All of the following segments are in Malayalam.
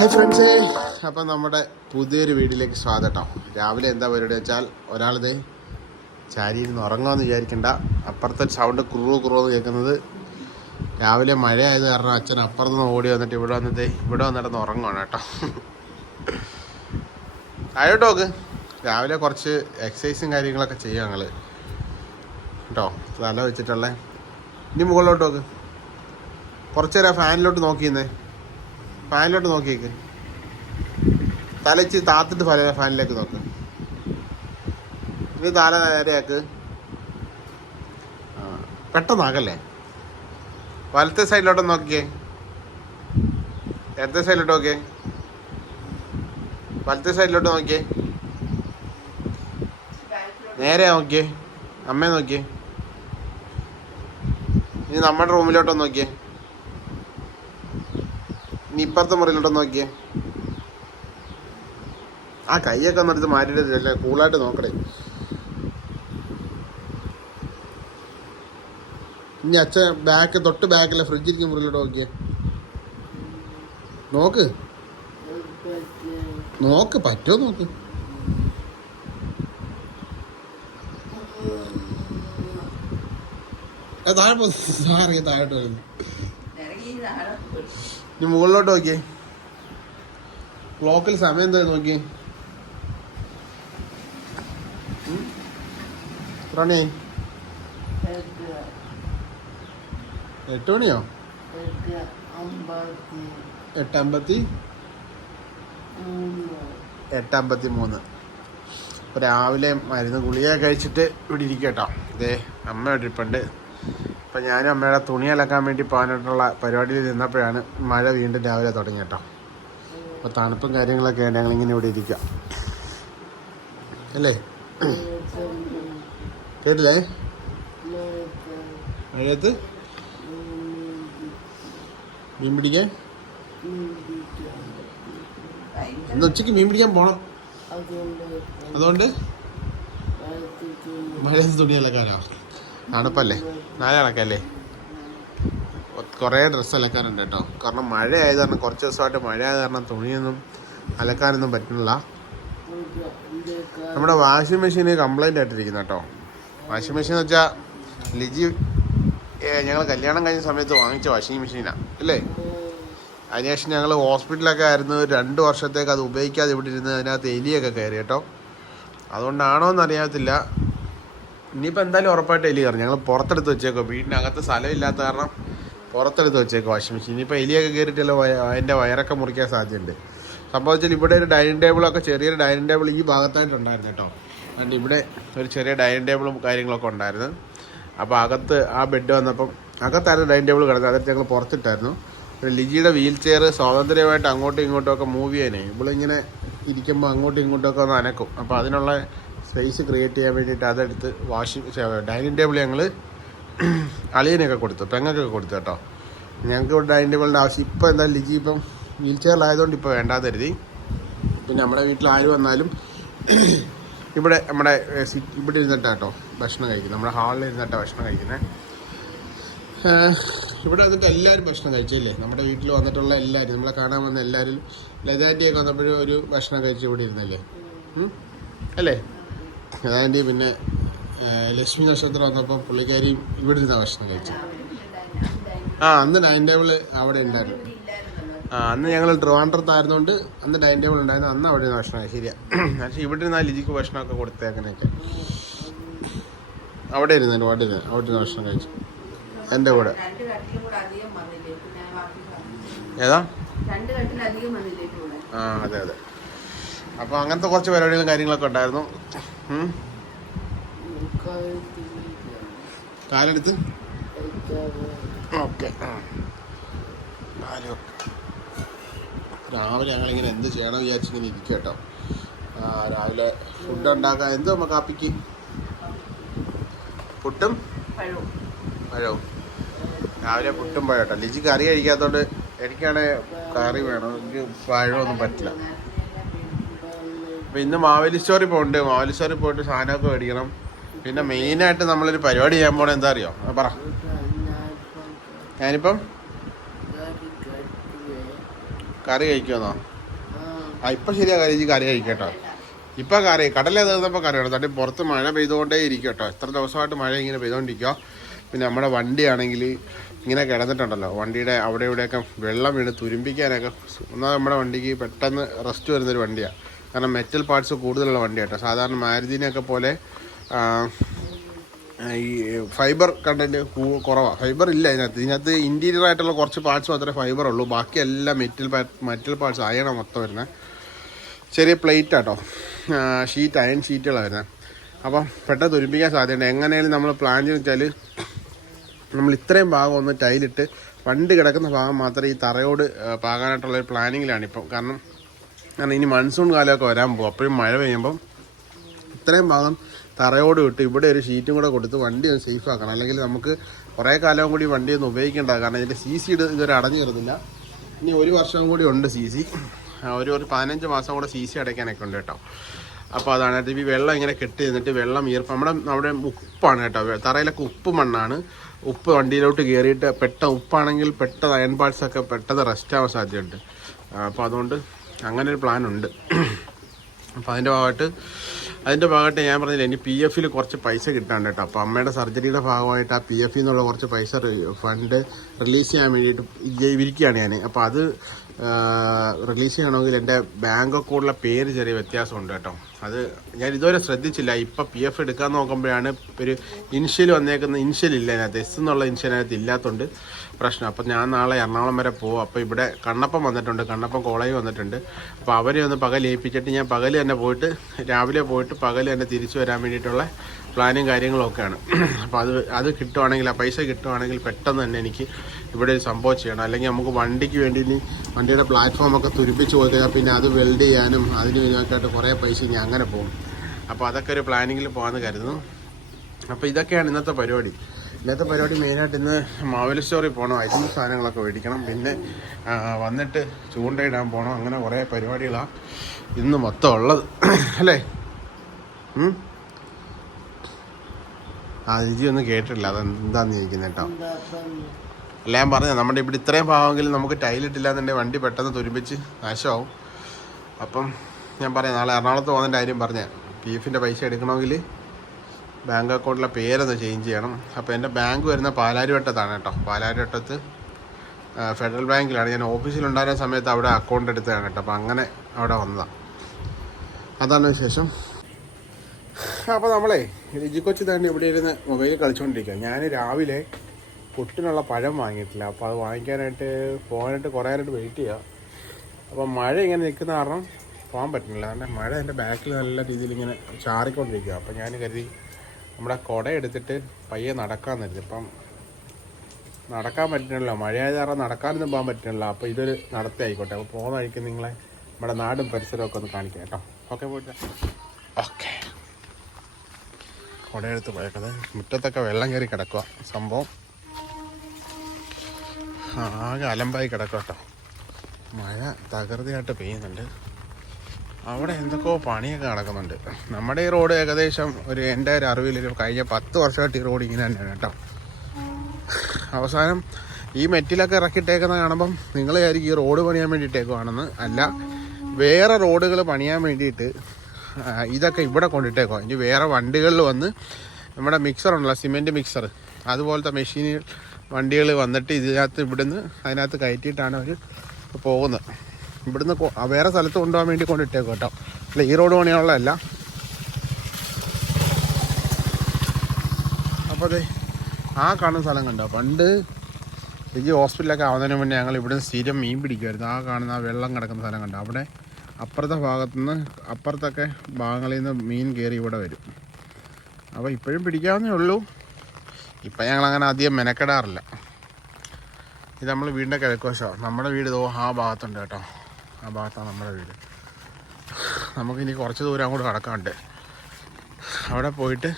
ഹായ് ഫ്രണ്ട്സേ അപ്പം നമ്മുടെ പുതിയൊരു വീഡിയോയിലേക്ക് സ്വാഗതം. രാവിലെ എന്താ പരിപാടി വെച്ചാൽ ഒരാളിത് ചാരിയിരുന്ന് ഉറങ്ങാമെന്ന് വിചാരിക്കണ്ട. അപ്പുറത്തെ സൗണ്ട് കുറു കുറു എന്ന് കേൾക്കുന്നത് രാവിലെ മഴയായത് കാരണം അച്ഛൻ അപ്പുറത്ത് നിന്ന് ഓടി വന്നിട്ട് ഇവിടെ വന്നിട്ട് ഇവിടെ വന്നിട്ട് ഉറങ്ങുവാണ് കേട്ടോ. ആയോട്ടോ നോക്ക് രാവിലെ കുറച്ച് എക്സസൈസും കാര്യങ്ങളൊക്കെ ചെയ്യുക ഞങ്ങൾ കേട്ടോ തല വെച്ചിട്ടുള്ളേ. ഇനി മുകളിലോട്ടോക്ക് കുറച്ച് ഫാനിലോട്ട് നോക്കിയെന്നേ ഫാനിലോട്ട് നോക്കിയേക്ക്. തലച്ച് താത്തിട്ട് ഫല ഫാനിലേക്ക് നോക്ക്. ഇനി താല നേരെയാക്ക്. പെട്ടെന്നാകല്ലേ വലത്തെ സൈഡിലോട്ട് നോക്കിയേ. ഇടത്തെ സൈഡിലോട്ട് നോക്കിയേ. വലത്തെ സൈഡിലോട്ട് നോക്കിയേ. നേരെ നോക്കിയേ. അമ്മയെ നോക്കിയേ. ഇനി നമ്മുടെ റൂമിലോട്ടൊന്ന് നോക്കിയേ. ഇനി ഇപ്പുറത്തെ മുറിയിലോട്ട് നോക്കിയേ. ആ കൈയൊക്കെ ഒന്നെടുത്ത് മാറ്റിയിട്ടില്ല കൂളായിട്ട് നോക്കണേ. ഇനി അച്ഛൻ ബാക്ക് തൊട്ട് ബാക്കിലെ ഫ്രിഡ്ജിരിക്കും മുറിയിലോട്ട് നോക്കിയേ. നോക്ക്. നോക്ക് പറ്റോ നോക്ക്. താഴെ താഴെ സാറിയ താഴോട്ട് വരുന്നു. ഇനി മുകളിലോട്ട് നോക്കിയേ. ക്ലോക്കിൽ സമയം എന്താ നോക്കി എട്ട് മണിയോ? എട്ടമ്പത്തി എട്ടമ്പത്തി മൂന്ന്. രാവിലെ മരുന്ന് ഗുളിക കഴിച്ചിട്ട് ഇവിടെ ഇരിക്കട്ടോ. ഇതേ അമ്മ ഇവിടെ ഇരിപ്പുണ്ട്. അപ്പം ഞാനും അമ്മയുടെ തുണി അലക്കാൻ വേണ്ടി പോകാനായിട്ടുള്ള പരിപാടിയിൽ നിന്നപ്പോഴാണ് മഴ വീണ്ടും രാവിലെ തുടങ്ങി കേട്ടോ. അപ്പോൾ തണുപ്പും കാര്യങ്ങളൊക്കെ ആയിട്ട് ഞങ്ങളിങ്ങനെ ഇവിടെ ഇരിക്കുക അല്ലേ? കേട്ടില്ലേ? മഴയത്ത്? മീൻ പിടിക്കാൻ? ഇന്ന് ഉച്ചയ്ക്ക് മീൻ പിടിക്കാൻ പോണം. അതുകൊണ്ട്? മഴ തുണി അലക്കാനോ? തണുപ്പല്ലേ? അലക്കല്ലേ കുറേ ഡ്രസ്സ് അലക്കാനുണ്ട് കേട്ടോ. കാരണം മഴ ആയത് കാരണം കുറച്ച് ദിവസമായിട്ട് മഴ ആയത് കാരണം തുണിയൊന്നും അലക്കാനൊന്നും പറ്റുന്നില്ല. നമ്മുടെ വാഷിംഗ് മെഷീന് കംപ്ലൈന്റ് ആയിട്ടിരിക്കുന്ന കേട്ടോ. വാഷിംഗ് മെഷീൻ എന്ന് വെച്ചാൽ ലിജി ഞങ്ങൾ കല്യാണം കഴിഞ്ഞ സമയത്ത് വാങ്ങിച്ച വാഷിംഗ് മെഷീനാണ് അല്ലേ? അതിനുശേഷം ഞങ്ങൾ ഹോസ്പിറ്റലൊക്കെ ആയിരുന്നു. രണ്ട് വർഷത്തേക്ക് അത് ഉപയോഗിക്കാതെ ഇവിടെ ഇരുന്ന് അതിനകത്ത് എലിയൊക്കെ കയറി കേട്ടോ. അതുകൊണ്ടാണോ എന്നറിയാത്തില്ല ഇനിയിപ്പോൾ എന്തായാലും ഉറപ്പായിട്ട് എലി കയറും. ഞങ്ങൾ പുറത്തെടുത്ത് വെച്ചേക്കോ വീടിനകത്ത് സ്ഥലമില്ലാത്ത കാരണം പുറത്തെടുത്ത് വെച്ചേക്കോ വാഷിംഗ് മെഷീൻ. ഇനിയിപ്പോൾ എലിയൊക്കെ കയറിയിട്ടല്ലോ അതിന്റെ വയറൊക്കെ മുറിക്കാൻ സാധ്യതയുണ്ട്. സംഭവിച്ചാൽ ഇവിടെ ഒരു ഡൈനിങ് ടേബിളൊക്കെ ചെറിയൊരു ഡൈനിങ് ടേബിൾ ഈ ഭാഗത്തായിട്ടുണ്ടായിരുന്നു കേട്ടോ. അതുകൊണ്ട് ഇവിടെ ഒരു ചെറിയ ഡൈനിങ് ടേബിളും കാര്യങ്ങളൊക്കെ ഉണ്ടായിരുന്നു. അപ്പോൾ അകത്ത് ആ ബെഡ് വന്നപ്പം അകത്തായിരുന്നു ഡൈനിങ് ടേബിൾ കിടന്നത്. അതിൽ ഞങ്ങൾ പുറത്തിട്ടായിരുന്നു. ലിജിയുടെ വീൽ ചെയർ സ്വാതന്ത്ര്യമായിട്ട് അങ്ങോട്ടും ഇങ്ങോട്ടും ഒക്കെ മൂവ് ചെയ്യാനേ ഇവളിങ്ങനെ ഇരിക്കുമ്പോൾ അങ്ങോട്ടും ഇങ്ങോട്ടും ഒക്കെ ഒന്ന് അനക്കും. അപ്പോൾ അതിനുള്ള സ്പേസ് ക്രിയേറ്റ് ചെയ്യാൻ വേണ്ടിയിട്ട് അതെടുത്ത് വാഷിംഗ് ഡൈനിങ് ടേബിൾ ഞങ്ങൾ അളിയനൊക്കെ കൊടുത്തു പെങ്ങൾക്കൊക്കെ കൊടുത്തു കേട്ടോ. ഞങ്ങൾക്ക് ഡൈനിങ് ടേബിളിന്റെ ആവശ്യം ഇപ്പോൾ എന്താ ലിജി ഇപ്പം വീൽ ചെയറിലായതുകൊണ്ട് ഇപ്പോൾ വേണ്ടാതെ കരുതി. പിന്നെ നമ്മുടെ വീട്ടിൽ ആര് വന്നാലും ഇവിടെ നമ്മുടെ ഇവിടെ ഇരുന്നിട്ടാണ് കേട്ടോ ഭക്ഷണം കഴിക്കുന്നത്. നമ്മുടെ ഹാളിൽ ഇരുന്നിട്ടാണ് ഭക്ഷണം കഴിക്കുന്നത്. ഇവിടെ വന്നിട്ട് എല്ലാവരും ഭക്ഷണം കഴിച്ചില്ലേ? നമ്മുടെ വീട്ടിൽ വന്നിട്ടുള്ള എല്ലാവരും നമ്മളെ കാണാൻ വന്ന എല്ലാവരും ലതാറ്റിയൊക്കെ വന്നപ്പോഴും ഒരു ഭക്ഷണം കഴിച്ച് ഇവിടെ ഇരുന്നല്ലേ? അല്ലേ? ലതാന്റി പിന്നെ ലക്ഷ്മി നക്ഷത്രം വന്നപ്പോൾ പുള്ളിക്കാരി ഇവിടെ ഇരുന്നാണ് ഭക്ഷണം കഴിച്ചത് ആ അന്ന് ഡൈനിങ് ടേബിൾ അവിടെ ഉണ്ടായിരുന്നു. ആ അന്ന് ഞങ്ങൾ ട്രിവാൻഡ്രത്തായിരുന്നുകൊണ്ട് അന്ന് ഡൈനിങ് ടേബിൾ ഉണ്ടായിരുന്നു. അന്ന് അവിടെ നിന്ന് ഭക്ഷണം ശരിയാണ് ശരിയാ. പക്ഷേ ഇവിടെ ഇരുന്നാൽ ലിജിക്ക് ഭക്ഷണമൊക്കെ കൊടുത്തേ അങ്ങനെയൊക്കെ. അവിടെ ഇരുന്നു അവിടെ ഇരുന്ന് അവിടെ ഇരുന്ന് ഭക്ഷണം കഴിച്ചു. എന്റെ കൂടെ. ഏതാ? ആ അതെ അതെ. അപ്പോൾ അങ്ങനത്തെ കുറച്ച് പരിപാടികളും കാര്യങ്ങളൊക്കെ ഉണ്ടായിരുന്നു. കാലെടുത്ത്. ഓക്കെ. രാവിലെ ഞങ്ങളിങ്ങനെ എന്ത് ചെയ്യണം വിചാരിച്ചിങ്ങനെ ഇരിക്കുക കേട്ടോ. രാവിലെ ഫുഡ് ഉണ്ടാക്കാൻ എന്തോ നമ്മ കാപ്പിക്ക്? പുട്ടും? പഴവും. രാവിലെ പുട്ടും പഴം കേട്ടോ. ലിജി കറി കഴിക്കാത്തതുകൊണ്ട് എനിക്കാണെങ്കിൽ കറി വേണം. എനിക്ക് പഴമൊന്നും പറ്റില്ല. അപ്പം ഇന്ന് മാവേലി സ്റ്റോറിൽ പോകുന്നുണ്ട് മാവേലി സ്റ്റോറിൽ പോയിട്ട് സാധനമൊക്കെ മേടിക്കണം. പിന്നെ മെയിനായിട്ട് നമ്മളൊരു പരിപാടി ചെയ്യാൻ പോണത് എന്താ അറിയോ? പറ. ഞാനിപ്പം കറി കഴിക്കുമെന്നോ ആ ഇപ്പം ശരിയാ കറി. കറി കഴിക്കട്ടോ. ഇപ്പൊ കറി. കടല തീർന്നപ്പോൾ കറി കേട്ടോ തട്ടി പുറത്ത് മഴ പെയ്തുകൊണ്ടേ ഇരിക്കും കേട്ടോ എത്ര ദിവസമായിട്ട് മഴ ഇങ്ങനെ പെയ്തുകൊണ്ടിരിക്കുക പിന്നെ നമ്മുടെ വണ്ടിയാണെങ്കിൽ ഇങ്ങനെ കിടന്നിട്ടുണ്ടല്ലോ. വണ്ടിയുടെ അവിടെ ഇവിടെയൊക്കെ വെള്ളം വീണ് തുരുമ്പിക്കാനൊക്കെ. ഒന്നാമത് നമ്മുടെ വണ്ടിക്ക് പെട്ടെന്ന് റെസ്റ്റ് വരുന്നൊരു വണ്ടിയാണ് കാരണം മെറ്റൽ പാർട്സ് കൂടുതലുള്ള വണ്ടി വണ്ടിയാട്ടോ. സാധാരണ മാരുതിനെയൊക്കെ പോലെ ഈ ഫൈബർ കണ്ടന്റ് കുറവാണ് ഫൈബർ ഇല്ല ഇതിനകത്ത്. ഇതിനകത്ത് ഇന്റീരിയർ ആയിട്ടുള്ള കുറച്ച് പാർട്സ് മാത്രമേ ഫൈബർ ഉള്ളൂ. ബാക്കി എല്ലാം മെറ്റൽ മെറ്റൽ പാർട്സ് അയണ മൊത്തം വരുന്നത് ചെറിയ പ്ലേറ്റ് ആട്ടോ. ഷീറ്റ് അയൺ ഷീറ്റുകളാണ് വരുന്നത് അപ്പം പെട്ടെന്ന് തുരുമ്പിക്കാൻ സാധ്യതയുണ്ട്. എങ്ങനെയാലും നമ്മൾ പ്ലാൻ ചെയ്ത് വെച്ചാൽ നമ്മൾ ഇത്രയും ഭാഗം ഒന്ന് ടൈലിട്ട് വണ്ടി കിടക്കുന്ന ഭാഗം മാത്രമേ ഈ തറയോട് പാകാനായിട്ടുള്ള ഒരു പ്ലാനിങ്ങിലാണ് ഇപ്പം. കാരണം കാരണം ഇനി മൺസൂൺ കാലമൊക്കെ വരാൻ പോകും. അപ്പോഴും മഴ പെയ്യുമ്പം ഇത്രയും ഭാഗം തറയോട് വിട്ട് ഇവിടെ ഒരു ഷീറ്റും കൂടെ കൊടുത്ത് വണ്ടി ഒന്ന് സേഫ് ആക്കണം. അല്ലെങ്കിൽ നമുക്ക് കുറേ കാലം കൂടി വണ്ടി ഒന്ന് ഉപയോഗിക്കേണ്ട കാരണം ഇതിന്റെ സി സി ഇതുവരെ അടഞ്ഞു കയറുന്നില്ല ഇനി ഒരു വർഷം കൂടി ഉണ്ട് സി സി ഒരു ഒരു പതിനഞ്ച് മാസം കൂടെ സി സി അടയ്ക്കാനൊക്കെ ഉണ്ട് കേട്ടോ. അപ്പോൾ അതാണ് ഈ വെള്ളം ഇങ്ങനെ കെട്ടി നിന്നിട്ട് വെള്ളം ഈർപ്പം. നമ്മുടെ നമ്മുടെ ഉപ്പാണ് കേട്ടോ. തറയിലൊക്കെ ഉപ്പ് മണ്ണാണ്. ഉപ്പ് വണ്ടിയിലോട്ട് കയറിയിട്ട് പെട്ടെന്ന് ഉപ്പാണെങ്കിൽ പെട്ടെന്ന് അയൺ പാർട്സൊക്കെ പെട്ടെന്ന് റെസ്റ്റ് ആവാൻ സാധ്യതയുണ്ട്. അപ്പോൾ അതുകൊണ്ട് അങ്ങനെ ഒരു പ്ലാൻ ഉണ്ട് അപ്പോൾ അതിന്റെ ഭാഗമായിട്ട് അതിന്റെ ഭാഗമായിട്ട് ഞാൻ പറഞ്ഞില്ല എനിക്ക് പി എഫിൽ കുറച്ച് പൈസ കിട്ടാണ്ട് കേട്ടോ. അപ്പോൾ അമ്മയുടെ സർജറിയുടെ ഭാഗമായിട്ട് ആ പി എഫിൽ നിന്നുള്ള കുറച്ച് പൈസ ഫണ്ട് റിലീസ് ചെയ്യാൻ വേണ്ടിയിട്ട് ഇരിക്കുകയാണ് ഞാൻ അപ്പോൾ അത് റിലീസ് ചെയ്യണമെങ്കിൽ എന്റെ ബാങ്ക് അക്കൗണ്ടിലെ പേര് ചെറിയ വ്യത്യാസമുണ്ട് കേട്ടോ. അത് ഞാൻ ഇതുവരെ ശ്രദ്ധിച്ചില്ല. ഇപ്പം പി എഫ് എടുക്കാൻ നോക്കുമ്പോഴാണ് ഒരു ഇൻഷ്യൽ വന്നേക്കുന്ന ഇൻഷ്യൽ ഇല്ല. അതിനകത്ത് എസ് എന്നുള്ള ഇൻഷ്യൽ അതിനകത്ത് ഇല്ലാത്തതുകൊണ്ട് പ്രശ്നം. അപ്പം ഞാൻ നാളെ എറണാകുളം വരെ പോകും അപ്പോൾ ഇവിടെ കണ്ണപ്പം വന്നിട്ടുണ്ട്. കണ്ണപ്പം കോളേജ് വന്നിട്ടുണ്ട്. അപ്പോൾ അവരെ ഒന്ന് പകൽ ഏൽപ്പിച്ചിട്ട് ഞാൻ പകൽ തന്നെ പോയിട്ട് രാവിലെ പോയിട്ട് പകൽ തന്നെ തിരിച്ചു വരാൻ വേണ്ടിയിട്ടുള്ള പ്ലാനും കാര്യങ്ങളൊക്കെയാണ്. അപ്പോൾ അത് അത് കിട്ടുവാണെങ്കിൽ ആ പൈസ കിട്ടുവാണെങ്കിൽ പെട്ടെന്ന് തന്നെ എനിക്ക് ഇവിടെ ഒരു സംഭവം ചെയ്യണം. അല്ലെങ്കിൽ നമുക്ക് വണ്ടിക്ക് വേണ്ടി ഇനി വണ്ടിയുടെ പ്ലാറ്റ്ഫോമൊക്കെ തുരുപ്പിച്ച് കഴിഞ്ഞാൽ പിന്നെ അത് വെൽഡ് ചെയ്യാനും അതിന് ഇതിനൊക്കെ കുറേ പൈസ ഇനി അങ്ങനെ പോകും. അപ്പോൾ അതൊക്കെ ഒരു പ്ലാനിങ്ങിൽ പോകാമെന്ന് കരുതുന്നു. അപ്പോൾ ഇതൊക്കെയാണ് ഇന്നത്തെ പരിപാടി. ഇന്നത്തെ പരിപാടി മെയിനായിട്ട് ഇന്ന് മാവേലി സ്റ്റോറിൽ പോകണം. ഐറ്റം സാധനങ്ങളൊക്കെ മേടിക്കണം. പിന്നെ വന്നിട്ട് ചൂണ്ടയിടാൻ പോകണം. അങ്ങനെ കുറേ പരിപാടികളാണ് ഇന്ന് മൊത്തം ഉള്ളത്. അല്ലേ? ആ രുചി ഒന്നും കേട്ടിട്ടില്ല. അത് എന്താന്ന് ചോദിക്കുന്നത് കേട്ടോ? അല്ല ഞാൻ നമ്മുടെ ഇവിടെ ഇത്രയും ഭാഗമെങ്കിലും നമുക്ക് ടൈലിട്ടില്ല എന്നുണ്ടെങ്കിൽ വണ്ടി പെട്ടെന്ന് തുരുമ്പിച്ച് നാശമാവും. അപ്പം ഞാൻ പറയാം നാളെ എറണാകുളത്ത് പോകുന്നതിന്റെ കാര്യം പറഞ്ഞ. പി എഫിന്റെ പൈസ എടുക്കണമെങ്കിൽ ബാങ്ക് അക്കൗണ്ടിലെ പേരൊന്ന് ചേഞ്ച് ചെയ്യണം. അപ്പോൾ എന്റെ ബാങ്ക് വരുന്ന പാലാരിവട്ടത്താണ് കേട്ടോ. പാലാരിവട്ടത്ത് ഫെഡറൽ ബാങ്കിലാണ്. ഞാൻ ഓഫീസിലുണ്ടായിരുന്ന സമയത്ത് അവിടെ അക്കൗണ്ട് എടുത്തതാണ് കേട്ടോ. അപ്പോൾ അങ്ങനെ അവിടെ വന്നതാണ് അതാണ് വിശേഷം. അപ്പോൾ നമ്മളേ രുചി കൊച്ചു തന്നെ ഇവിടെ ഇരുന്ന് മൊബൈലിൽ കളിച്ചുകൊണ്ടിരിക്കുക. ഞാൻ രാവിലെ പുട്ടിനുള്ള പഴം വാങ്ങിയിട്ടില്ല. അപ്പോൾ അത് വാങ്ങിക്കാനായിട്ട് പോകാനായിട്ട് കുറേ നേരമായിട്ട് വെയിറ്റ് ചെയ്യുക. അപ്പോൾ മഴ ഇങ്ങനെ നിൽക്കുന്ന കാരണം പോകാൻ പറ്റുന്നില്ല. കാരണം മഴ എന്റെ ബാക്കിൽ നല്ല രീതിയിൽ ഇങ്ങനെ ചാറിക്കൊണ്ടിരിക്കുക. അപ്പോൾ ഞാൻ കരുതി നമ്മുടെ കുട എടുത്തിട്ട് പയ്യെ നടക്കാൻ കരുതി ഇപ്പം നടക്കാൻ പറ്റുന്നില്ല. മഴയായ നടക്കാനൊന്നും പോകാൻ പറ്റുന്നില്ല. അപ്പോൾ ഇതൊരു നടത്തി ആയിക്കോട്ടെ അപ്പോൾ പോകുന്ന വഴിക്ക് നിങ്ങളെ നമ്മുടെ നാടും പരിസരമൊക്കെ ഒന്ന് കാണിക്കാം കേട്ടോ. ഓക്കെ പോയിട്ട്. ഓക്കെ. കുടയെടുത്ത് പോയേക്കത് മുറ്റത്തൊക്കെ വെള്ളം കയറി കിടക്കുക സംഭവം ആകെ അലമ്പായി കിടക്കുക കേട്ടോ. മഴ തകൃതിയായിട്ട് പെയ്യുന്നുണ്ട്. അവിടെ എന്തൊക്കെയോ പണിയൊക്കെ നടക്കുന്നുണ്ട്. നമ്മുടെ ഈ റോഡ് ഏകദേശം ഒരു എന്റെ ഒരു അറിവിൽ ഒരു കഴിഞ്ഞ പത്ത് വർഷമായിട്ട് ഈ റോഡ് ഇങ്ങനെ തന്നെയാണ് കേട്ടോ. അവസാനം ഈ മെറ്റിലൊക്കെ ഇറക്കിയിട്ടേക്കുന്ന കാണുമ്പം നിങ്ങൾ വിചാരിക്കും ഈ റോഡ് പണിയാൻ വേണ്ടിയിട്ടേക്കുവാണെന്ന്. അല്ല വേറെ റോഡുകൾ പണിയാൻ വേണ്ടിയിട്ട് ഇതൊക്കെ ഇവിടെ കൊണ്ടിട്ടേക്കോ ഇനി വേറെ വണ്ടികളിൽ വന്ന് നമ്മുടെ മിക്സർ ഉണ്ടല്ലോ സിമെന്റ് മിക്സർ അതുപോലത്തെ മെഷീനിൽ വണ്ടികൾ വന്നിട്ട് ഇതിനകത്ത് ഇവിടുന്ന് അതിനകത്ത് കയറ്റിയിട്ടാണ് അവർ പോകുന്നത്. ഇവിടുന്ന് വേറെ സ്ഥലത്ത് കൊണ്ടുപോകാൻ വേണ്ടി കൊണ്ടിട്ടേക്കും കേട്ടോ. അല്ല ഈ റോഡ് പണിയാനുള്ളതല്ല അപ്പോൾ അതെ ആ കാണുന്ന സ്ഥലം കണ്ടോ? പണ്ട് എനിക്ക് ഹോസ്പിറ്റലൊക്കെ ആവുന്നതിന് മുന്നേ ഞങ്ങൾ ഇവിടുന്ന് സ്ഥിരം മീൻ പിടിക്കുമായിരുന്നു. ആ കാണുന്ന ആ വെള്ളം കിടക്കുന്ന സ്ഥലം കണ്ടോ? അവിടെ അപ്പുറത്തെ ഭാഗത്തുനിന്ന് അപ്പുറത്തൊക്കെ ഭാഗങ്ങളിൽ നിന്ന് മീൻ കയറി ഇവിടെ വരും. അപ്പോൾ ഇപ്പോഴും പിടിക്കാവുന്നേ ഉള്ളൂ. ഇപ്പം ഞങ്ങൾ അങ്ങനെ അധികം മെനക്കെടാറില്ല. ഇത് നമ്മൾ വീടിന്റെ കിഴക്കുവശമാണ് നമ്മുടെ വീട് ഇതോ ആ ഭാഗത്തുണ്ട് കേട്ടോ. ആ ഭാഗത്താണ് നമ്മുടെ വീട്. നമുക്കിനി കുറച്ച് ദൂരം അങ്ങോട്ട് കടക്കാണ്ട് അവിടെ പോയിട്ട്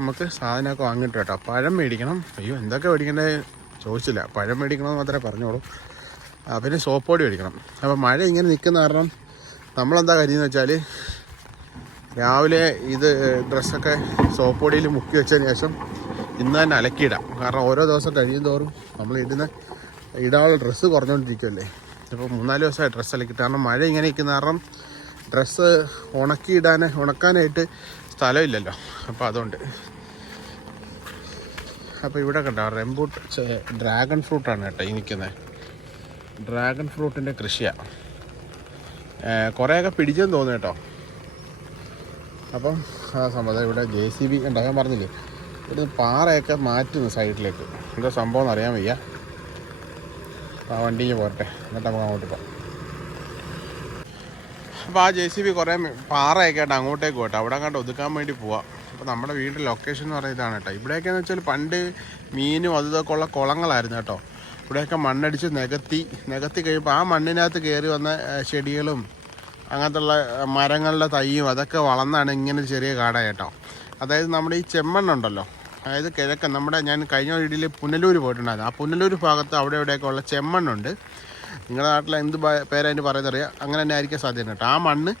നമുക്ക് സാധനമൊക്കെ വാങ്ങിയിട്ട് കേട്ടോ പഴം മേടിക്കണം. അയ്യോ എന്തൊക്കെ മേടിക്കണ്ടേ? ചോദിച്ചില്ല. പഴം മേടിക്കണമെന്ന് മാത്രമേ പറഞ്ഞോളൂ. പിന്നെ സോപ്പ് മേടിക്കണം. അപ്പോൾ മഴ ഇങ്ങനെ നിൽക്കുന്ന കാരണം നമ്മളെന്താ കരുതിയെന്ന് വെച്ചാൽ രാവിലെ ഇത് ഡ്രസ്സൊക്കെ സോപ്പ് മുക്കി വെച്ചതിന് ശേഷം ഇന്ന് തന്നെ അലക്കിയിടാം. കാരണം ഓരോ ദിവസം കഴിയും തോറും നമ്മൾ ഇടുന്ന ഇടാനുള്ള ഡ്രസ്സ് കുറഞ്ഞുകൊണ്ടിരിക്കുമല്ലേ ഇപ്പോൾ മൂന്നാൽ ദിവസമായി ഡ്രസ്സ് അലക്കിയിട്ട് കാരണം മഴ ഇങ്ങനെ നിൽക്കുന്ന കാരണം ഡ്രസ്സ് ഉണക്കിയിടാൻ ഉണക്കാനായിട്ട് സ്ഥലമില്ലല്ലോ. അപ്പോൾ അതുകൊണ്ട്. അപ്പോൾ ഇവിടെ കണ്ടോ റെമ്പൂട്ട് ഡ്രാഗൺ ഫ്രൂട്ടാണ് കേട്ടോ ഈ നിൽക്കുന്നത് ഡ്രാഗൺ ഫ്രൂട്ടിന്റെ കൃഷിയാണ് കുറേയൊക്കെ പിടിച്ചെന്ന് തോന്നുന്നു കേട്ടോ. അപ്പം ആ സംഭവം ഇവിടെ ജെ സി ബി ഉണ്ടാകാൻ പറഞ്ഞില്ലേ? ഒരു പാറയൊക്കെ മാറ്റുന്നു സൈഡിലേക്ക് എന്താ സംഭവം എന്നറിയാൻ വയ്യ. ആ വണ്ടിക്ക് പോരട്ടെ. എന്നിട്ട് നമുക്ക് അങ്ങോട്ട് പോകാം. അപ്പോൾ ആ ജെ സി ബി കുറേ പാറയൊക്കെ ആയിട്ട് അങ്ങോട്ടേക്ക് പോട്ടെ അവിടെ അങ്ങോട്ട് ഒതുക്കാൻ വേണ്ടി പോവാം. അപ്പോൾ നമ്മുടെ വീടിന്റെ ലൊക്കേഷൻ എന്ന് പറയുന്നത് ഇതാണ് കേട്ടോ. ഇവിടെയൊക്കെ എന്ന് വെച്ചാൽ പണ്ട് മീനും അതൊക്കെ ഉള്ള കുളങ്ങളായിരുന്നു കേട്ടോ. ഇവിടെയൊക്കെ മണ്ണടിച്ച് നികത്തി നികത്തി കഴിയുമ്പോൾ ആ മണ്ണിനകത്ത് കയറി വന്ന ചെടികളും അങ്ങനത്തുള്ള മരങ്ങളുടെ തൈയും അതൊക്കെ വളർന്നാണ് ഇങ്ങനെ ചെറിയ കാട കേട്ടോ. അതായത് നമ്മുടെ ഈ ചെമ്മണ്ണുണ്ടല്ലോ അതായത് കിഴക്കൻ നമ്മുടെ ഞാൻ കഴിഞ്ഞ വീടിൽ പുനലൂർ പോയിട്ടുണ്ടായിരുന്നു. ആ പുനലൂർ ഭാഗത്ത് അവിടെ ഇവിടെയൊക്കെ ഉള്ള ചെമ്മണ്ണുണ്ട്. നിങ്ങളുടെ നാട്ടിൽ എന്ത് പേരതിന് പറയുന്നറിയാം? അങ്ങനെ തന്നെ ആയിരിക്കാൻ സാധ്യത കേട്ടോ. ആ മണ്ണ്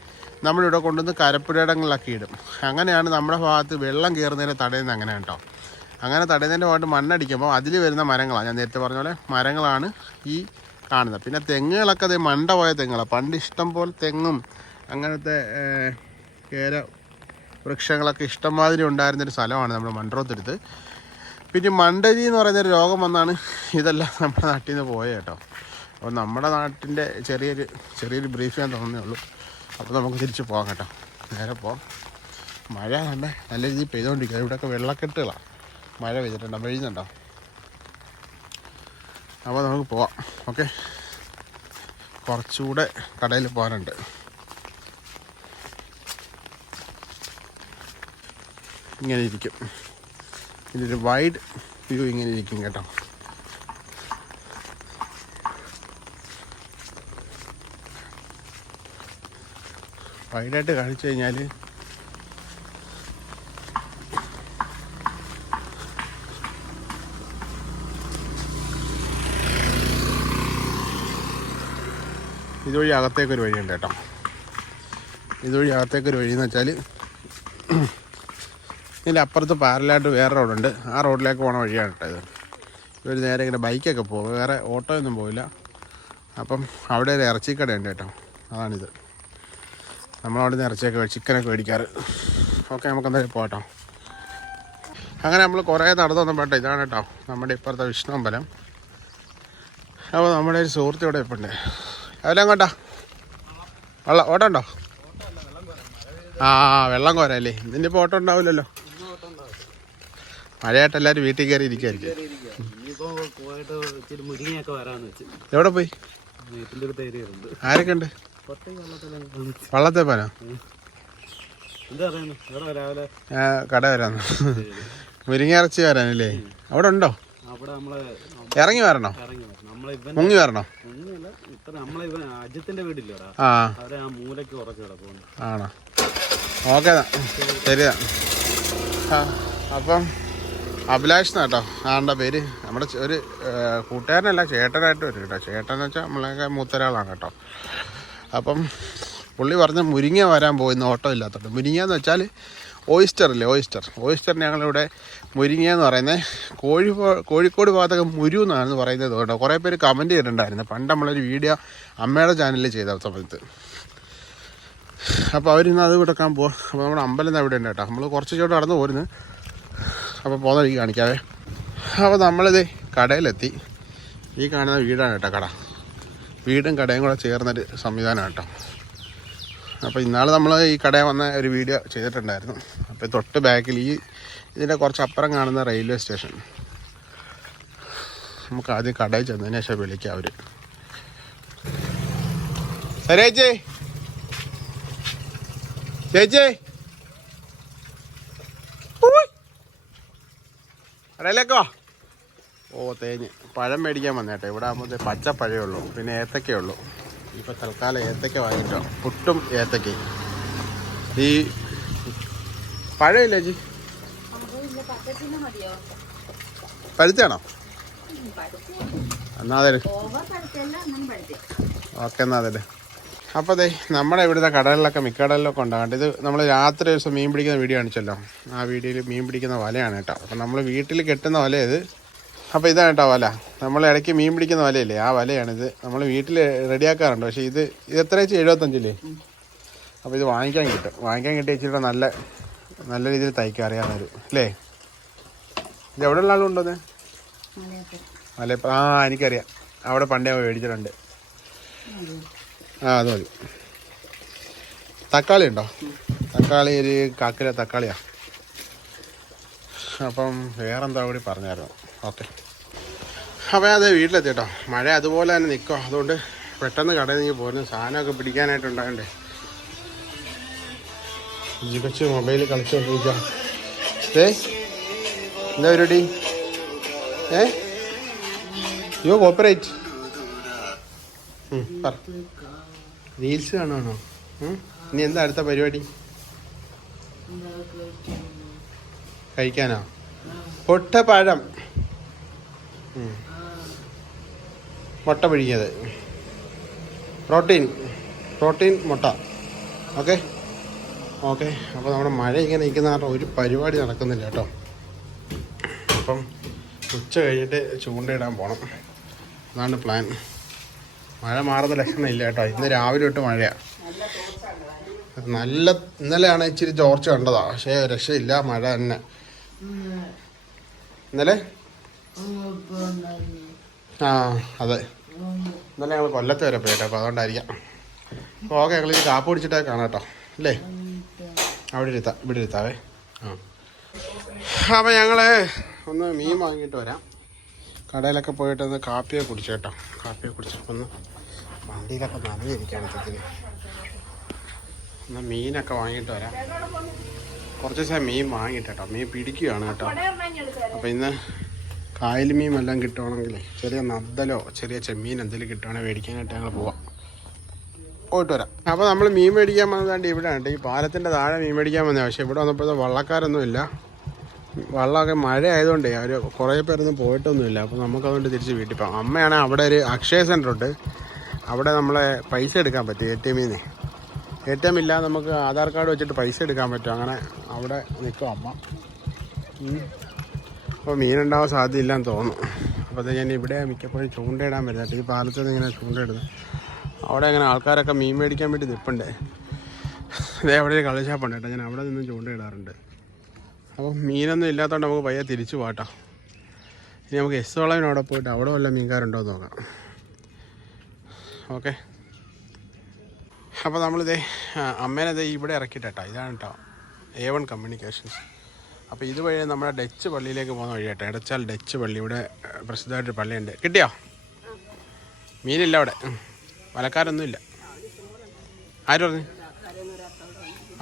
നമ്മളിവിടെ കൊണ്ടുവന്ന് കരപ്പുരയിടങ്ങളിലൊക്കെ ഇടും. അങ്ങനെയാണ് നമ്മുടെ ഭാഗത്ത് വെള്ളം കയറുന്നതിനെ തടയുന്നത് അങ്ങനെ കേട്ടോ. അങ്ങനെ തടയുന്നതിന്റെ ഭാഗത്ത് മണ്ണടിക്കുമ്പോൾ അതിൽ വരുന്ന മരങ്ങളാണ്. ഞാൻ നേരത്തെ പറഞ്ഞ പോലെ മരങ്ങളാണ് ഈ കാണുന്നത്. പിന്നെ തെങ്ങുകളൊക്കെ അത് മണ്ട പോയ തെങ്ങുകളാണ് പണ്ട് ഇഷ്ടം പോലെ തെങ്ങും അങ്ങനത്തെ കേര വൃക്ഷങ്ങളൊക്കെ ഇഷ്ടംമാതിരി ഉണ്ടായിരുന്നൊരു സ്ഥലമാണ് നമ്മുടെ മൺട്രോത്തുരുത്ത്. പിന്നെ മണ്ടരി എന്ന് പറയുന്നൊരു രോഗം വന്നാണ് ഇതെല്ലാം നമ്മുടെ നാട്ടിൽ നിന്ന് പോയത് കേട്ടോ. അപ്പോൾ നമ്മുടെ നാട്ടിന്റെ ചെറിയൊരു ചെറിയൊരു ബ്രീഫ് ഞാൻ തോന്നുന്നേ ഉള്ളൂ. അപ്പോൾ നമുക്ക് തിരിച്ച് പോകാം കേട്ടോ. നേരെ പോകാം മഴ തന്നെ നല്ല രീതിയിൽ പെയ്തുകൊണ്ടിരിക്കുക ഇവിടെയൊക്കെ വെള്ളക്കെട്ടുകളാണ് മഴ പെയ്തിട്ടുണ്ടോ? പെയ്യുന്നുണ്ടോ? അപ്പോൾ നമുക്ക് പോവാം. ഓക്കെ. കുറച്ചുകൂടെ കടയിൽ പോകാനുണ്ട്. ഇങ്ങനെ ഇരിക്കും. ഇതിന്റെ വൈഡ് വ്യൂ ഇങ്ങനെ ഇരിക്കും കേട്ടോ. വൈഡായിട്ട് കാണിച്ചു കഴിഞ്ഞാൽ ഇതുവഴി അകത്തേക്കൊരു വഴിയുണ്ട് കേട്ടോ. ഇതുവഴി അകത്തേക്കൊരു വഴി എന്ന് വെച്ചാൽ ഇതിന്റെ അപ്പുറത്ത് പാരലായിട്ട് വേറെ റോഡുണ്ട്. ആ റോഡിലേക്ക് പോണ വഴിയാണ് കേട്ടോ ഇത്. ഇവർ നേരെ ഇങ്ങനെ ബൈക്കൊക്കെ പോകും. വേറെ ഓട്ടോ ഒന്നും അപ്പം അവിടെ ഒരു ഇറച്ചിക്കടയുണ്ട് കേട്ടോ. അതാണിത്. നമ്മളവിടെ നിന്ന് ഇറച്ചിയൊക്കെ ചിക്കനൊക്കെ മേടിക്കാറ്. ഓക്കെ നമുക്ക് എന്തായാലും പോകട്ടോ അങ്ങനെ നമ്മൾ കുറേ നടന്നു വന്നപ്പോട്ടെ ഇതാണ് കേട്ടോ നമ്മുടെ ഇപ്പുറത്തെ വിഷ്ണു അമ്പലം അപ്പോൾ നമ്മുടെ ഒരു സുഹൃത്ത് ഇവിടെ ഇപ്പം ഉണ്ട് അതെല്ലാം അങ്ങോട്ടാ വെള്ളം ഓട്ടം ഉണ്ടോ? ആ വെള്ളം കോരല്ലേ. ഇപ്പോൾ ഓട്ടം ഉണ്ടാവില്ലല്ലോ. മഴയായിട്ട് എല്ലാവരും വീട്ടിൽ കയറി ഇരിക്കായിരിക്കും എവിടെ പോയി? ആരൊക്കെ ഉണ്ട്? വള്ളത്തെ പോനോ കട വരാന്ന്. മുരിങ്ങ ഇറച്ചി വരാനല്ലേ? അവിടെ ഉണ്ടോ? ഇറങ്ങി വരണോ? മുങ്ങി വരണോ? അജിത്തിന്റെ വീടില്ലോടാ. ആ. മൂലക്ക് ഉറച്ചു കിടക്കുന്നു ആണോ? ഓക്കെ ശരിയാ. അപ്പം അഭിലാഷ് എന്നാട്ടോ ആളുടെ പേര്. നമ്മുടെ ഒരു കൂട്ടുകാരനല്ല ചേട്ടനായിട്ട് വരും കേട്ടോ ചേട്ടൻ എന്ന് വെച്ചാൽ നമ്മളൊക്കെ മൂത്തൊരാളാണ് കേട്ടോ അപ്പം പുള്ളി പറഞ്ഞ മുരിങ്ങ വരാൻ പോകുന്ന ഓട്ടോ ഇല്ലാത്തോട്ട് മുരിങ്ങ എന്ന് വെച്ചാൽ ഓയിസ്റ്റർ ഇല്ലേ? ഓയിസ്റ്റർ. ഓയിസ്റ്റർ ഞങ്ങളിവിടെ മുരിങ്ങ എന്ന് പറയുന്നത് കോഴി കോഴിക്കോട് ഭാഗത്തൊക്കെ മുരു എന്നാണ് പറയുന്നത് കേട്ടോ. കുറേ പേര് കമന്റ് ചെയ്തിട്ടുണ്ടായിരുന്നു. പണ്ട് നമ്മളൊരു വീഡിയോ അമ്മയുടെ ചാനലിൽ ചെയ്ത സമയത്ത്. അപ്പോൾ അവരിന്ന് അത് കൊടുക്കാൻ പോകും അപ്പോൾ നമ്മുടെ അമ്പലം അവിടെ ഉണ്ട് കേട്ടോ നമ്മൾ കുറച്ച് ചോട്ട് നടന്ന് പോരുന്നു. അപ്പോൾ പോകുന്ന വഴി കാണിക്കാവേ. അപ്പോൾ നമ്മളിത് കടയിലെത്തി. ഈ കാണുന്ന വീടാണ് കേട്ടോ കട. വീടും കടയും കൂടെ ചേർന്നൊരു സംവിധാനമാണ് കേട്ടോ. അപ്പോൾ ഇന്നാൾ നമ്മൾ ഈ കടയിൽ വന്ന ഒരു വീഡിയോ ചെയ്തിട്ടുണ്ടായിരുന്നു. അപ്പോൾ തൊട്ട് ബാക്കിൽ ഈ ഇതിന്റെ കുറച്ച് അപ്പുറം കാണുന്ന റെയിൽവേ സ്റ്റേഷൻ. നമുക്ക് ആദ്യം കടയിൽ ചെന്നതിന് ശേഷം വിളിക്കാം അവർ ശരി ചേച്ചി ചേച്ചി കടയിലേക്കോ? ഓ തേഞ്ഞ്. പഴം മേടിക്കാൻ വന്നേട്ടെ. ഇവിടെ ആകുമ്പോൾ പച്ച പഴയേ ഉള്ളൂ. പിന്നെ ഏത്തക്കേ ഉള്ളൂ. ഇപ്പം തൽക്കാലം ഏത്തക്ക വാങ്ങിട്ടോ. പുട്ടും ഏത്തക്കയും. ഈ പഴയില്ലേ ജി പഴുത്താണോ പഴുത്തി. എന്നാ അതെ ഓക്കെ എന്നാ അതെ അപ്പോൾ അതെ നമ്മുടെ ഇവിടുത്തെ കടലിലൊക്കെ മിക്ക കടകളിലൊക്കെ ഉണ്ടാകട്ടെ ഇത് നമ്മൾ രാത്രി ഒരു ദിവസം മീൻ പിടിക്കുന്ന വീഡിയോ കാണിച്ചല്ലോ. ആ വീഡിയോയിൽ മീൻ പിടിക്കുന്ന വലയാണ് കേട്ടോ. അപ്പോൾ നമ്മൾ വീട്ടിൽ കെട്ടുന്ന വല ഇത്. അപ്പോൾ ഇതാണ് കേട്ടോ വല. നമ്മൾ ഇടയ്ക്ക് മീൻ പിടിക്കുന്ന വലയില്ലേ? ആ വലയാണിത്. നമ്മൾ വീട്ടിൽ റെഡിയാക്കാറുണ്ട്. പക്ഷേ ഇത് ഇത് എത്ര വെച്ച് എഴുപത്തഞ്ചില്ലേ? അപ്പോൾ ഇത് വാങ്ങിക്കാൻ കിട്ടും. വാങ്ങിക്കാൻ കിട്ടി വെച്ചിട്ട് നല്ല നല്ല രീതിയിൽ തയ്ക്കാൻ അറിയാവുന്നൊരു അല്ലേ? ഇത് എവിടെ ഉള്ള ആളുണ്ടോന്ന് അല്ലേ ആ എനിക്കറിയാം. അവിടെ പണ്ടേ മേടിച്ചിട്ടുണ്ട്. ആ അത് തക്കാളി ഉണ്ടോ? തക്കാളി ഒരു കാക്കര തക്കാളിയാ. അപ്പം വേറെന്താ കൂടി പറഞ്ഞായിരുന്നു? ഓക്കെ. അപ്പോൾ അത് വീട്ടിലെത്തി കേട്ടോ. മഴ അതുപോലെ തന്നെ നിൽക്കുക അതുകൊണ്ട് പെട്ടെന്ന് കടയിൽ നിന്ന് പോരുന്നു. സാധനമൊക്കെ പിടിക്കാനായിട്ടുണ്ടാകണ്ടേ ജികച്ച് മൊബൈലിൽ കളിച്ചുകൊണ്ടിരിക്കുക ഏ എന്താ പരിപാടി? ഏ? യോ കോപ്പറേറ്റ്. പറ. റീൽസ് കാണുവാണോ? ഇനി എന്താ അടുത്ത പരിപാടി? കഴിക്കാനോ? പൊട്ടപ്പഴം. മുട്ട പിഴിഞ്ഞത്. പ്രോട്ടീൻ. പ്രോട്ടീൻ മുട്ട. ഓക്കെ? ഓക്കെ. അപ്പോൾ നമ്മുടെ മഴ ഇങ്ങനെ നിൽക്കുന്ന കാരണം ഒരു പരിപാടി നടക്കുന്നില്ല കേട്ടോ. അപ്പം ഉച്ച കഴിഞ്ഞിട്ട് ചൂണ്ടയിടാൻ പോകണം അതാണ് പ്ലാൻ. മഴ മാറുന്ന ലക്ഷണമില്ല കേട്ടോ. ഇന്ന് രാവിലെ തൊട്ട് മഴയാണ് നല്ല ഇന്നലെയാണ് ഇച്ചിരി ചോർച്ച കണ്ടതാ. പക്ഷേ രക്ഷയില്ല. മഴ തന്നെ. ഇന്നലെ? ആ അതെ. ഇന്നലെ ഞങ്ങൾ കൊല്ലത്ത് വരെ പോയിട്ടോ അപ്പോൾ അതുകൊണ്ടായിരിക്കാം. അപ്പോൾ ഓക്കെ ഞങ്ങൾ ഇത് കാപ്പ് പിടിച്ചിട്ടേ കാണാം കേട്ടോ. അല്ലേ? അവിടെ ഇരുത്താം. ഇവിടെ ഇരുത്താവേ. ആ. അപ്പോൾ ഞങ്ങൾ ഒന്ന് മീൻ വാങ്ങിയിട്ട് വരാം. കടയിലൊക്കെ പോയിട്ട് ഒന്ന് കാപ്പിയെ കുടിച്ചു കേട്ടോ. കാപ്പിയെ കുടിച്ചപ്പോൾ ഒന്ന് വണ്ടിയിലൊക്കെ നനഞ്ഞിരിക്കുകയാണ് സത്യത്തിന് എന്നാൽ മീനൊക്കെ വാങ്ങിയിട്ട് വരാം. കുറച്ച് ദിവസം മീൻ വാങ്ങിയിട്ട് മീൻ പിടിക്കുകയാണ് കേട്ടോ. അപ്പോൾ ഇന്ന് കായൽ മീൻ വല്ലതും കിട്ടുവാണെങ്കിൽ ചെറിയ നദ്ദലോ ചെറിയ ചെമ്മീൻ എന്തെങ്കിലും കിട്ടുവാണെങ്കിൽ മേടിക്കാനായിട്ട് ഞങ്ങൾ പോവാം. പോയിട്ട് വരാം. അപ്പോൾ നമ്മൾ മീൻ മേടിക്കാൻ വന്നതാണ്ട് ഇവിടെ ഉണ്ട് ഈ പാലത്തിന്റെ താഴെ മീൻ മേടിക്കാൻ വന്നത്. പക്ഷേ ഇവിടെ വന്നപ്പോഴത്തെ വള്ളക്കാരൊന്നും ഇല്ല വള്ളമൊക്കെ മഴ ആയതുകൊണ്ടേ അവർ കുറേ പേരൊന്നും പോയിട്ടൊന്നുമില്ല. അപ്പോൾ നമുക്കതുകൊണ്ട് തിരിച്ച് വീട്ടിൽ പോകാം. അമ്മയാണെങ്കിൽ അവിടെ ഒരു അക്ഷയ സെന്റർ ഉണ്ട് അവിടെ നമ്മളെ പൈസ എടുക്കാൻ പറ്റും എ ടി എമ്മിൽ നിന്ന് എ ടി എം നമുക്ക് ആധാർ കാർഡ് വെച്ചിട്ട് പൈസ എടുക്കാൻ പറ്റും. അങ്ങനെ അവിടെ നിൽക്കും അമ്മ. അപ്പോൾ മീനുണ്ടാവാൻ സാധ്യതയില്ലെന്ന് തോന്നുന്നു. അപ്പോൾ ഞാൻ ഇവിടെ മിക്കപ്പോഴും ചൂണ്ടയിടാൻ വരുന്നത്. ഈ പാലത്ത് നിന്ന് ഇങ്ങനെ ചൂണ്ടയിടുന്നത്. അവിടെ അങ്ങനെ ആൾക്കാരൊക്കെ മീൻ മേടിക്കാൻ വേണ്ടി നിൽപ്പുണ്ട്. അതേ അവിടെ ഒരു കളിച്ചാപ്പുണ്ട് കേട്ടോ. ഞാൻ അവിടെ നിന്നും ചൂണ്ടയിടാറുണ്ട്. അപ്പോൾ മീനൊന്നും ഇല്ലാത്തതുകൊണ്ട് നമുക്ക് പയ്യെ തിരിച്ചു പോകട്ടോ ഇനി നമുക്ക് എസ് വളവിനവിടെ പോയിട്ട് അവിടെ വല്ല മീൻകാരുണ്ടോ എന്ന് നോക്കാം. ഓക്കെ. അപ്പോൾ നമ്മളിതേ ദേ ഇവിടെ ഇറക്കിയിട്ടാ ഇതാണ് കേട്ടോ എ വൺ കമ്മ്യൂണിക്കേഷൻസ് അപ്പോൾ ഇതുവഴി നമ്മുടെ ഡച്ച് പള്ളിയിലേക്ക് പോകുന്ന വഴി കേട്ടോ ഇടച്ചാൽ ഡച്ച് പള്ളി ഇവിടെ പ്രസിദ്ധമായിട്ടൊരു പള്ളിയുണ്ട്. കിട്ടിയോ? മീനില്ല അവിടെ. വലക്കാരൊന്നുമില്ല. ആര് പറഞ്ഞു?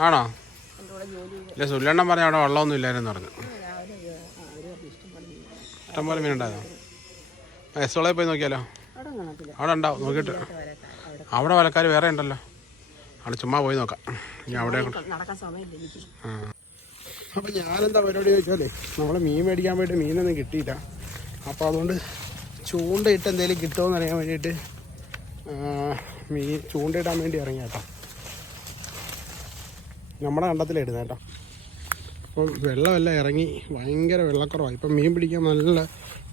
ആണോ? ഇല്ല സുല്ലണ്ണം പറഞ്ഞ അവിടെ വെള്ളമൊന്നും ഇല്ലായിരുന്നു പറഞ്ഞു. ഇഷ്ടംപോലെ മീനുണ്ടായിരുന്നു. എസ് പോയി നോക്കിയാലോ? അവിടെ ഉണ്ടാവും നോക്കിയിട്ട്. അവിടെ വലക്കാർ വേറെ ഉണ്ടല്ലോ. അവിടെ ചുമ്മാ പോയി നോക്കാം. ഇനി അവിടെ അപ്പം ഞാനെന്താ പരിപാടി ചോദിച്ചാലേ നമ്മൾ മീൻ മേടിക്കാൻ പോയിട്ട് മീനൊന്നും കിട്ടിയില്ല. അപ്പോൾ അതുകൊണ്ട് ചൂണ്ടയിട്ട് എന്തെങ്കിലും കിട്ടുമോ എന്നറിയാൻ വേണ്ടിയിട്ട് മീൻ ചൂണ്ടയിടാൻ വേണ്ടി ഇറങ്ങി കേട്ടോ നമ്മുടെ കണ്ടത്തിലിടുന്നത് കേട്ടോ. അപ്പം വെള്ളമെല്ലാം ഇറങ്ങി ഭയങ്കര വെള്ളക്കുറവാണ് ഇപ്പം മീൻ പിടിക്കാൻ നല്ല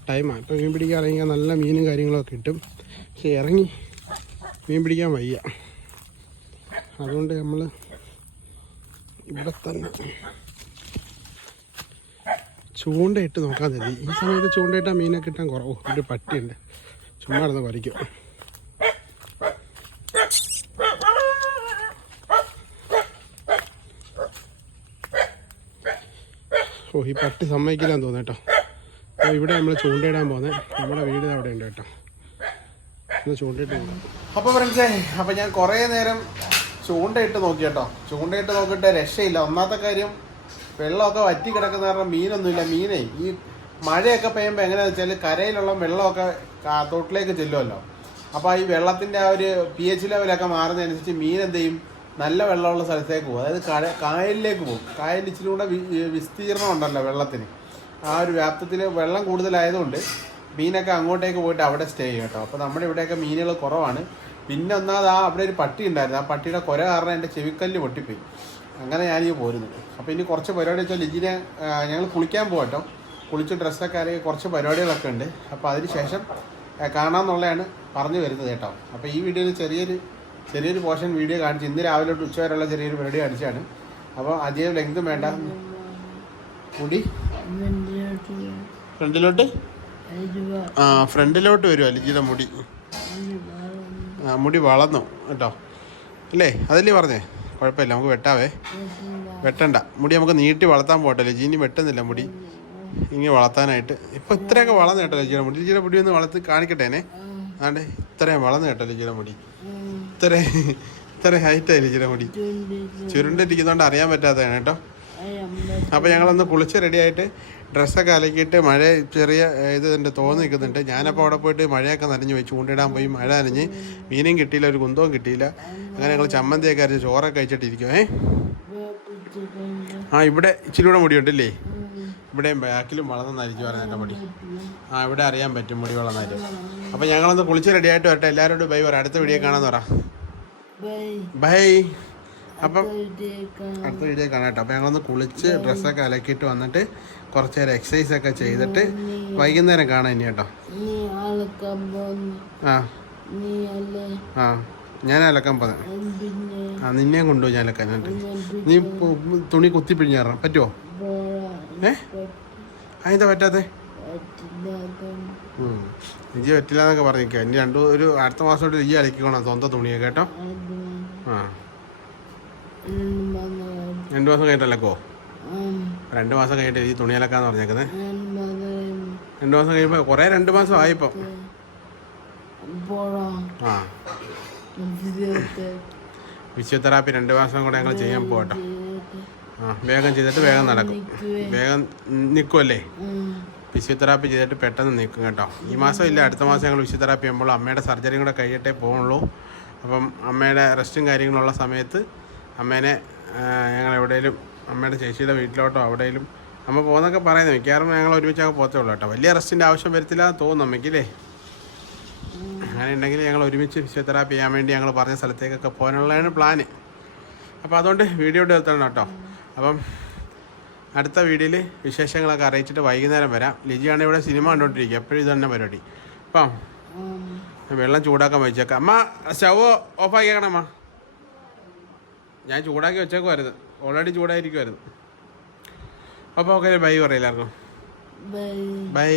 ടൈമാണ് ഇപ്പം മീൻ പിടിക്കാൻ ഇറങ്ങിയാൽ നല്ല മീനും കാര്യങ്ങളൊക്കെ കിട്ടും. പക്ഷെ ഇറങ്ങി മീൻ പിടിക്കാൻ വയ്യ. അതുകൊണ്ട് നമ്മൾ ഇവിടെ തന്നെ ചൂണ്ടയിട്ട് നോക്കാൻ തന്നെ ഈ സമയത്ത് ചൂണ്ടയിട്ടാൽ മീനൊക്കെ കിട്ടാൻ കുറവ്. ഒരു പട്ടിയുണ്ട്. ചുമ്മാ നടന്ന് വലിക്കും ഓ ഈ പട്ടി സമ്മതിക്കില്ലാന്ന് തോന്നുന്നു കേട്ടോ. അപ്പോൾ ഇവിടെ നമ്മൾ ചൂണ്ടയിടാൻ പോകുന്നത് നമ്മുടെ വീട് അവിടെ ഉണ്ട് കേട്ടോ. ഒന്ന് ചൂണ്ടയിട്ട് അപ്പോൾ ഫ്രണ്ട്സേ അപ്പോൾ ഞാൻ കുറേ നേരം ചൂണ്ടയിട്ട് നോക്കി കേട്ടോ. ചൂണ്ടയിട്ട് നോക്കിയിട്ട് രക്ഷയില്ല. ഒന്നാമത്തെ കാര്യം വെള്ളമൊക്കെ വറ്റി കിടക്കുന്ന കാരണം മീനൊന്നുമില്ല. മീനേ ഈ മഴയൊക്കെ പെയ്യുമ്പോൾ എങ്ങനെയാണെന്ന് വെച്ചാൽ കരയിലുള്ള വെള്ളമൊക്കെ തൊട്ടിലേക്ക് ചെല്ലുമല്ലോ. അപ്പോൾ ഈ വെള്ളത്തിന്റെ ആ ഒരു പി എച്ച് ലെവലൊക്കെ മാറുന്നതനുസരിച്ച് മീൻ എന്ത് നല്ല വെള്ളമുള്ള സ്ഥലത്തേക്ക് പോകും. അതായത് കര കായലിലേക്ക് പോകും. കായലിൽ ഇച്ചിരി കൂടെ വിസ്തീർണം ഉണ്ടല്ലോ വെള്ളത്തിന്. ആ ഒരു വ്യാപ്തത്തിൽ വെള്ളം കൂടുതലായതുകൊണ്ട് മീനൊക്കെ അങ്ങോട്ടേക്ക് പോയിട്ട് അവിടെ സ്റ്റേ ചെയ്യും കേട്ടോ. അപ്പോൾ നമ്മുടെ ഇവിടെയൊക്കെ മീനുകൾ കുറവാണ്. പിന്നെ ഒന്നാമത് ആ അവിടെ ഒരു പട്ടി ഉണ്ടായിരുന്നു. ആ പട്ടിയുടെ കുര കാരണം എന്റെ ചെവിക്കല്ല് പൊട്ടിപ്പോയി. അങ്ങനെ ഞാനീ പോരുന്നു അപ്പോൾ ഇനി കുറച്ച് പരിപാടി വെച്ചാൽ ലിജിനെ ഞങ്ങൾ കുളിക്കാൻ പോകട്ടോ കുളിച്ച് ഡ്രസ്സൊക്കെ അല്ലെങ്കിൽ കുറച്ച് പരിപാടികളൊക്കെ ഉണ്ട്. അപ്പോൾ അതിന് ശേഷം കാണാമെന്നുള്ളതാണ് പറഞ്ഞു വരുന്നത് കേട്ടോ. അപ്പോൾ ഈ വീഡിയോയിൽ ചെറിയൊരു ചെറിയൊരു പോർഷൻ വീഡിയോ കാണിച്ചു. ഇന്ന് രാവിലെ തൊട്ട് ഉച്ച വരെയുള്ള ചെറിയൊരു പരിപാടി കാണിച്ചാണ് അപ്പോൾ അധികം ലെങ്ത് വേണ്ട. മുടി? ഫ്രണ്ടിലോട്ട്? ആ ഫ്രണ്ടിലോട്ട് വരും അലിജിയുടെ മുടി. ആ മുടി വളർന്നു കേട്ടോ. അല്ലേ? അതല്ലേ പറഞ്ഞേ? കുഴപ്പമില്ല നമുക്ക് വെട്ടാവേ. വെട്ടണ്ട. മുടി നമുക്ക് നീട്ടി വളർത്താൻ പോട്ടെ ജീനി വെട്ടുന്നില്ല മുടി. ഇങ്ങനെ വളർത്താനായിട്ട്. ഇപ്പൊ ഇത്രയൊക്കെ വളർന്നു കേട്ടോ ലജിയുടെ മുടി. ലജിയുടെ മുടി ഒന്ന് വളർത്തി കാണിക്കട്ടേനെ അതാണ്ട് ഇത്രയും വളർന്നു കേട്ടോ ലജിയുടെ മുടി. ഇത്ര ഇത്ര ഹൈറ്റായി ലജിയുടെ മുടി. ചുരുണ്ടിരിക്കുന്നതുകൊണ്ട് അറിയാൻ പറ്റാത്തതാണ് കേട്ടോ. അപ്പോൾ ഞങ്ങളൊന്ന് കുളിച്ച് റെഡിയായിട്ട് ഡ്രസ്സൊക്കെ അലക്കിയിട്ട് മഴ ചെറിയ ഇത് എന്റെ തോന്നി നിൽക്കുന്നുണ്ട്. ഞാനപ്പോൾ അവിടെ പോയിട്ട് മഴയൊക്കെ നനഞ്ഞു പോയി ചൂണ്ടിടാൻ പോയി മഴ നനഞ്ഞ്. മീനും കിട്ടിയില്ല ഒരു കുന്തവും കിട്ടിയില്ല. അങ്ങനെ ഞങ്ങൾ ചമ്മന്തിയൊക്കെ അരച്ച് ചോറൊക്കെ കഴിച്ചിട്ടിരിക്കും ഏ ആ ഇവിടെ ഇച്ചിരി കൂടെ മുടിയുണ്ടല്ലേ? ഇവിടെയും ബാക്കിലും വളർന്നായിരിക്കും പറഞ്ഞ എന്റെ മുടി. ആ ഇവിടെ അറിയാൻ പറ്റും മുടി വളർന്നാലും അപ്പോൾ ഞങ്ങളൊന്ന് കുളിച്ച് റെഡിയായിട്ട് വരട്ടെ. എല്ലാവരോടും ബൈ പറ. അടുത്ത വീഡിയോ കാണാൻ പറ. ബൈ അപ്പം അടുത്ത വീഡിയോ കാണാം. കേട്ടോ. അപ്പോൾ ഞങ്ങളൊന്ന് കുളിച്ച് ഡ്രസ്സൊക്കെ അലക്കിയിട്ട് വന്നിട്ട് കുറച്ച് നേരം എക്സസൈസ് ഒക്കെ ചെയ്തിട്ട് വൈകുന്നേരം കാണാം ഇനി കേട്ടോ. ആ. ആ. ഞാൻ അലക്കാൻ പോന്നെ. ആ നിന്നെയും കൊണ്ടുപോയി ഞാൻ അലക്കാനായിട്ട് നീ തുണി കുത്തി പിഴിഞ്ഞാറാം പറ്റുമോ പോരാ പറ്റാത്ത. ഇജ്ജി പറ്റില്ല എന്നൊക്കെ പറഞ്ഞിരിക്കുക ഇനി രണ്ടു ഒരു അടുത്ത മാസം തൊട്ട് ഇജ്ജി അലക്കിക്കോണം സ്വന്തം തുണിയൊക്കെ കേട്ടോ? ആ. രണ്ടു മാസം കഴിഞ്ഞിട്ടല്ലക്കോ രണ്ട് മാസം കഴിഞ്ഞിട്ട് ഈ തുണി അലക്കാന്ന് പറഞ്ഞേക്കുന്നത് രണ്ടു മാസം കഴിയുമ്പോ കുറെ രണ്ട് മാസം ആയിപ്പോ ആ. ഫിസിയോതെറാപ്പി രണ്ട് മാസം കൂടെ ഞങ്ങൾ ചെയ്യാൻ പോകട്ടോ. ആ വേഗം ചെയ്തിട്ട് വേഗം നടക്കും. വേഗം നിൽക്കുമല്ലേ ഫിസിയോതെറാപ്പി ചെയ്തിട്ട് പെട്ടെന്ന് നിൽക്കും കേട്ടോ. ഈ മാസം ഇല്ല അടുത്ത മാസം ഞങ്ങൾ ഫിസിയോതെറാപ്പി ചെയ്യുമ്പോൾ അമ്മയുടെ സർജറിയും കൂടെ കഴിയട്ടേ പോകുള്ളൂ അപ്പം അമ്മയുടെ റെസ്റ്റും കാര്യങ്ങളുള്ള സമയത്ത് അമ്മേനെ ഞങ്ങൾ എവിടെയും അമ്മയുടെ ചേച്ചിയുടെ വീട്ടിലോട്ടോ അവിടെയും അമ്മ പോകുന്നൊക്കെ പറയുന്നത് മിക്കവാറും ഞങ്ങൾ ഒരുമിച്ചൊക്കെ പോകത്തേ ഉള്ളൂ കേട്ടോ. വലിയ റെസ്റ്റിന്റെ ആവശ്യം വരത്തില്ല എന്ന് തോന്നുന്നു അമ്മയ്ക്കില്ലേ? അങ്ങനെ ഉണ്ടെങ്കിൽ ഞങ്ങൾ ഒരുമിച്ച് ഫിസിയോതെറാപ്പി ചെയ്യാൻ വേണ്ടി ഞങ്ങൾ പറഞ്ഞ സ്ഥലത്തേക്കൊക്കെ പോകാനുള്ളതാണ് പ്ലാന്. അപ്പോൾ അതുകൊണ്ട് വീഡിയോ എടുത്തണം കേട്ടോ. അപ്പം അടുത്ത വീഡിയോയിൽ വിശേഷങ്ങളൊക്കെ അറിയിച്ചിട്ട് വൈകുന്നേരം വരാം. ലിജിയാണ് ഇവിടെ സിനിമ കണ്ടുകൊണ്ടിരിക്കുക എപ്പോഴും ഇത് തന്നെ പരിപാടി. അപ്പം വെള്ളം ചൂടാക്കാൻ വെച്ചേക്കാം. അമ്മ സ്റ്റവ് ഓഫാക്കിയേക്കണം അമ്മ ഞാൻ ചൂടാക്കി വെച്ചേക്കുമായിരുന്നു ഓൾറെഡി ചൂടായിരിക്കുമായിരുന്നു അപ്പോൾ ഓക്കെ ബൈ പറയില്ലായിരുന്നു ബൈ ബൈ